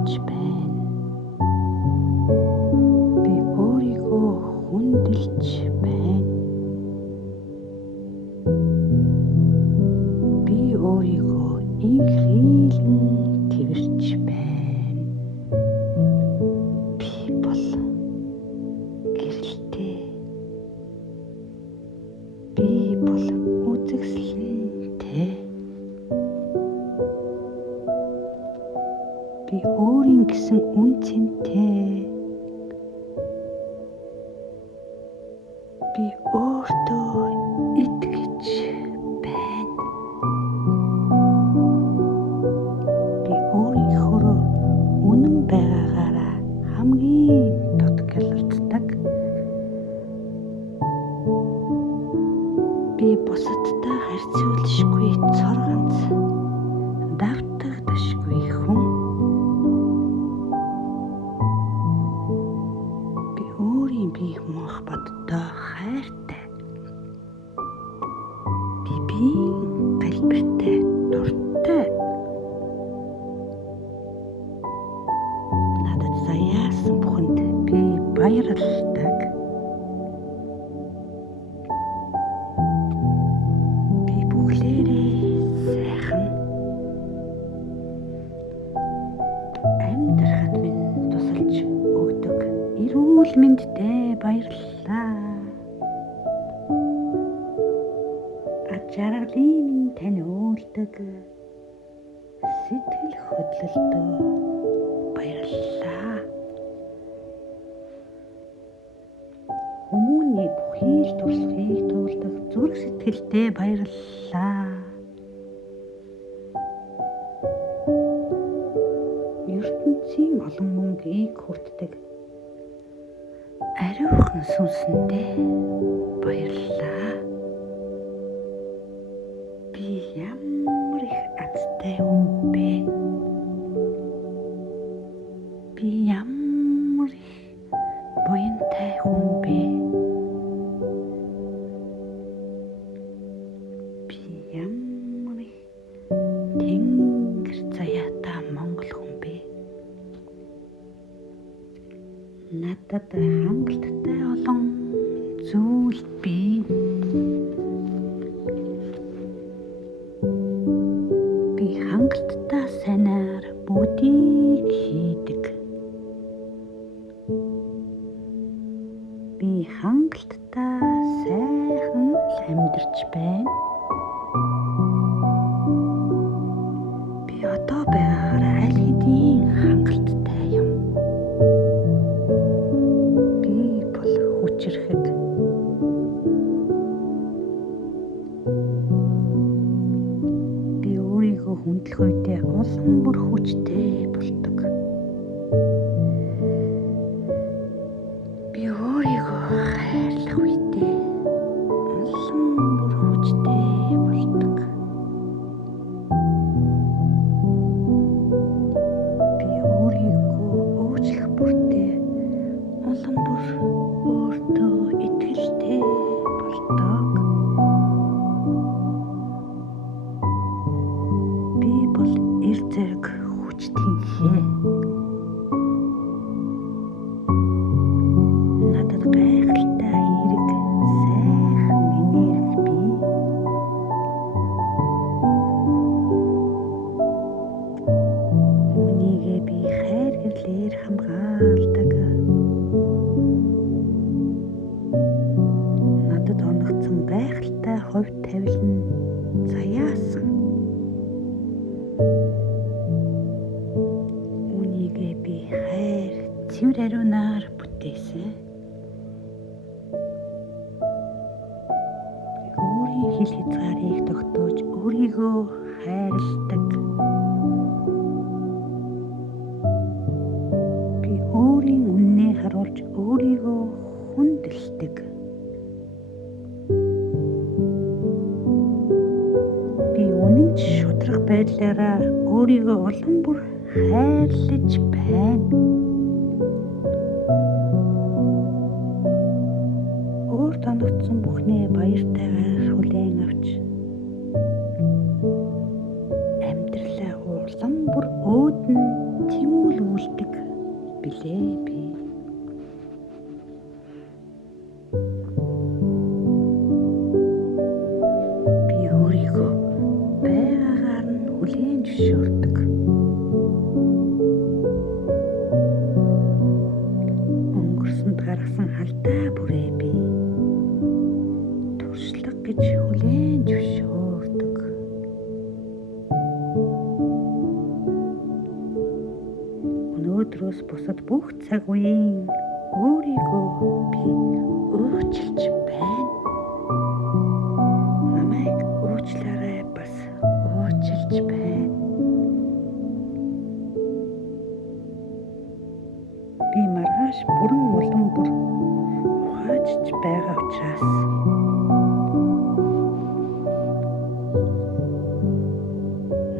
авч байна. Би өөрийгөө хүндэлж байна. Би өөрийгөө инхрийлэн тэрч байна. Би бол гэрэлтэй. Би бол үзэсгэлэнтэй. Би өөрийн гэсэн үн цэнтэй. Би өөртөө итгэж байна. Би өөрийнхөө үнэн байгаагаараа хамгийн дутгалтдаг. Би бусадтай харьцуулшгүй цор ганц давтагдашгүй хүн. Би өөрийн бие мах боддоо хайртай. Би галбиртай, дуртай. Надад заяасан бүхэнд би баярлалдаг. Би бүхлээрээ сайхан. Амьдрахад минь тусалж өгдөг эрүүл мэндтэй баярлалаа. Жаргалын минь таниулдаг сэтгэл хөдлөлтөө баярлалаа. Хүмүүний бүхий л туршлагыг туулдаг зүрх сэтгэлтэй баярлалаа. ертөнцийн олон мөнгийг хүртдэг ариухан сүнсэндээ баярлалаа. Би ямар их азтай хүн бэ? Би ямар их буянтай хүн бэ? Би ямар их тэнгэр заяатай монгол хүн бэ? Надад хангалттай олон зүйл бий. Би хангалттай сайнаар бүгдийг хийдэг. Би хангалттай сайхан амьдарч байна. Би одоо байгаагаар аль хэдийн хангалттай юм. Би бол хүчрхэг. Би өөрийгөө хүндлэх үедээ улам бүр хүчтэй болдог. Би өөрийгөө хайрлах үедээ улам бүр хүчтэй болдог. Би өөрийгөө уучлах бүртээ улам бүр өөртөө итгэлтэй болдог. Би бол эр зэрэг хүчтгийнхээ. Надад гайхалтай эерэг сайхан энерги бий. Үнийгээ би хайр гэрлээр хамгаалдаг. Надад оногдсон гайхалтай хувь тавилан нь заяасан. Үнийгээ би хайр цэвэр ариунаар бүтээсэн. Өөрийн хил хязгаарыг тогтоож өөрийгөө хайрладаг. Би өөрийн үннээ харуулж өөрийгөө хүндэлдэг. Би үнэнч шударга байдлаараа өөрийгөө улам бүр хайрлаж байна. Өөрт оногдсон бүхнээ баяртайгаар хүлээн авч амьдралаа улам бүр өөдөн тэмүүлүүлж билээ би. Би өөрийгөө байгаагаар нь хүлээн зөвшөөрдөг. Өнгөрсөнд гаргасан алдаа бүрээ би туршлага гэж хүлээн зөвшөөрдөг. Өнөөдрөөс бусад бүх цаг үеийн өөрийгөө би уучлж байна. Намайг уучлаарай, бас уучлж байна. Би маргааш бүрэн улам бүр ухаажж байгаа учраас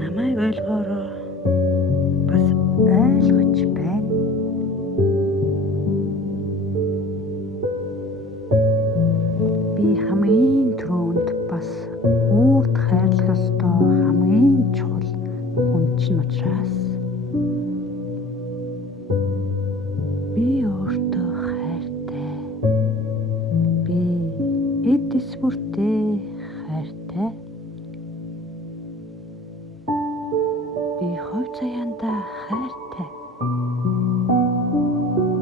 намайг ойлгоорой, бас ойлгож байна. Би хамгийн түрүүнд бас үрд хайрлах ёстой хамгийн чухал хүн чинь учраас би өөртөө хайртай. Би эдис бүртээ хайртай. Би хувь заяандаа хайртай.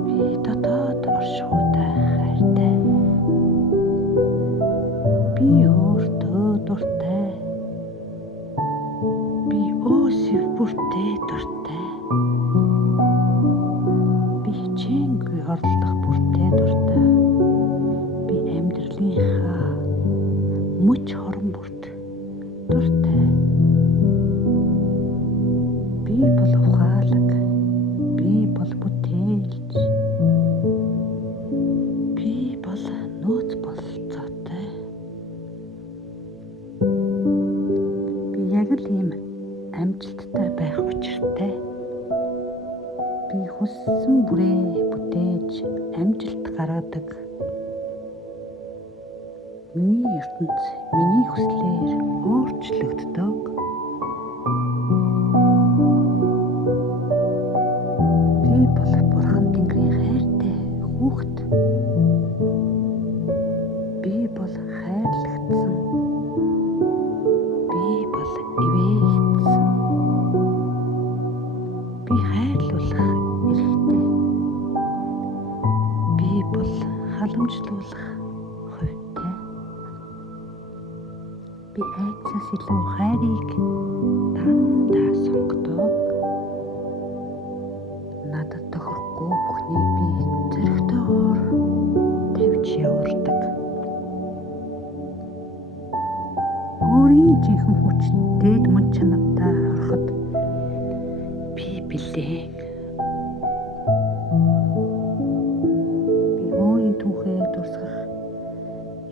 Би дотоод оршихуйдаа хайртай. Би өөртөө дуртай. Би өөсөв бүртээ дуртай. Би хичээнгүй орлох бүртээ дуртай. Би амьдралынхаа мөч хорон бүрт дуртай. Би бол ухаалаг. Би бол бүтээлч. Би бол нөөц бололцоотой. Би яг л ийм амжилттай байх учиртай. Би хүссэн бүрээ бүтээж амжилт гаргадаг. Миний ертөнц миний хүслээр өөрчлөгддөг. Би бол Бурхан Тэнгэрийн хайртай хүүхэд. Би бол хайрлагдсан. Би бол ивээгдсэн. Би хайрлуулах эрхтэй. Би бол халамжлуулах хувьтай. Би айдсаас илүү хайрыг дандаа сонгодог. Надад тохирохгүй бүхнийг би зөрөгтэйгээр тавьж явуулдаг. Өөрийн жинхэнэ хүч дээд мөн чанартай харахад би бэлэн. Би өөрийн түүхээ дурсгах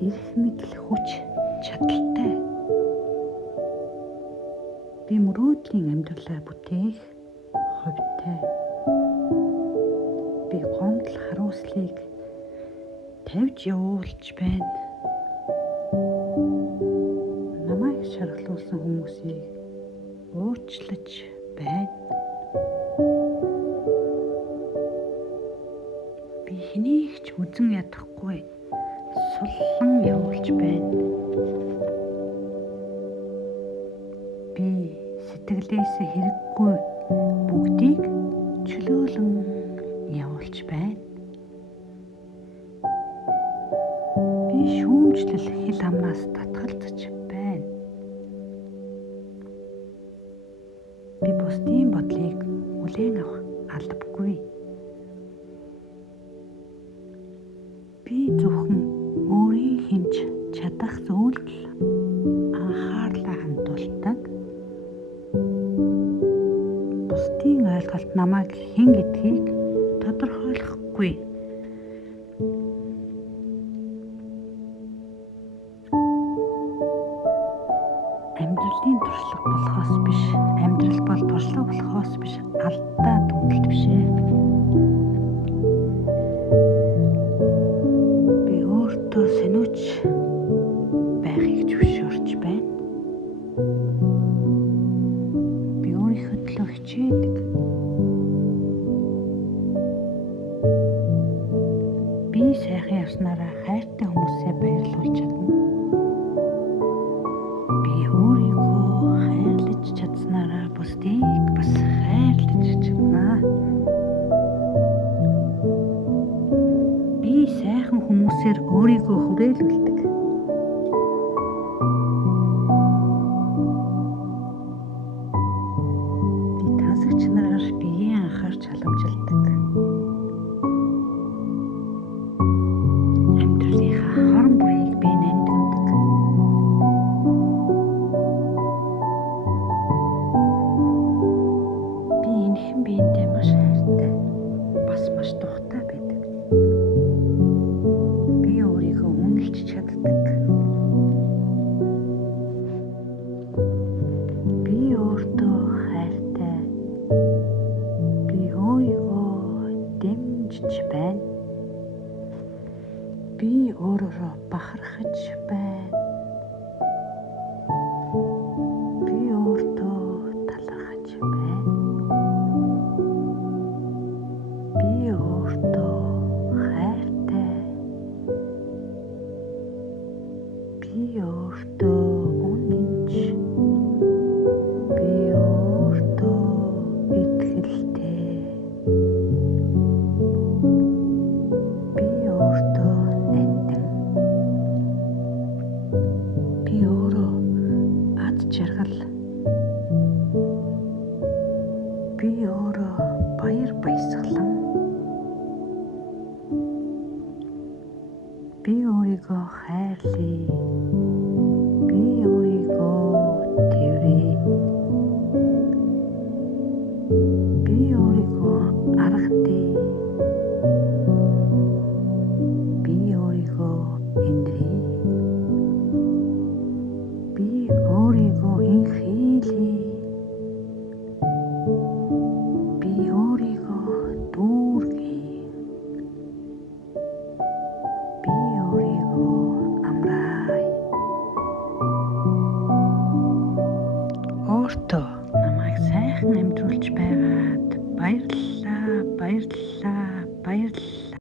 эрх мэдэл хүч чадaltaй. Би мөрөөдлийн амьдралаа бүтээх хувьтай. Би гомдол харуулслыг тавьж явуулж байна. Намайг шаргалуулсан хүмүүсийг уучлаж байна. Би хэнийг ч үзэн ядахгүй суллан явуулж байна. Би сэтгэлээс хэрэггүй бүгдийг чөлөөлөн явуулж байна. Би шүүмжлэл хил амнаас татгалзаж байна. Би бусдын бодлыг хүлээн авах албагүй. Би зөвхөн өөрийн хинж чадах зүйлд анхаарлаа хандуулдаг. Бусдын ойлголт намайг хэн гэдгийг тодорхойлохгүй. Амьдралын туршлага болохоос биш, амьдрал бол туршлага болохоос биш, алдаа дүгнэлт биш ээ. Би өөртөө сэмүүж байхыг зөвшөөрч байна. Би өөрийнхөө төлөө хичээдэг. хүрээлүүлдэг. Би тансагч нараар биеийн анхаарч халамжилдаг. Амьдралынхаа хорон бүрийг би нандиндаг. Би энэхэн биентэй маш хайртай, бас маш тухтай байдаг. Би өөрийгөө үнэлж чаддаг. Би өөртөө хайртай. Би өөрийгөө дэмжиж байна. Би өөрөөрөө бахархаж байна. Би өөртөө талархаж байна. Би өөртөө хайртай. Би өөртөө үнэнч. Би өөртөө итгэлтэй. Би өөртөө нандин. Би өөрөө ад жаргал. Би өөрөө баяр баясгалан. Би өөрийгөө хайрлая. Би өөрийгөө тэврээ. Би өөрийгөө аргадъя. Би өөрийгөө энэрье. Би өөрийгөө инхийлье. Би өөрийгөө дүүргэе. Би өөрийгөө амраая. Өөртөө намайг сайхан амьдруулж байгаад баярлалаа.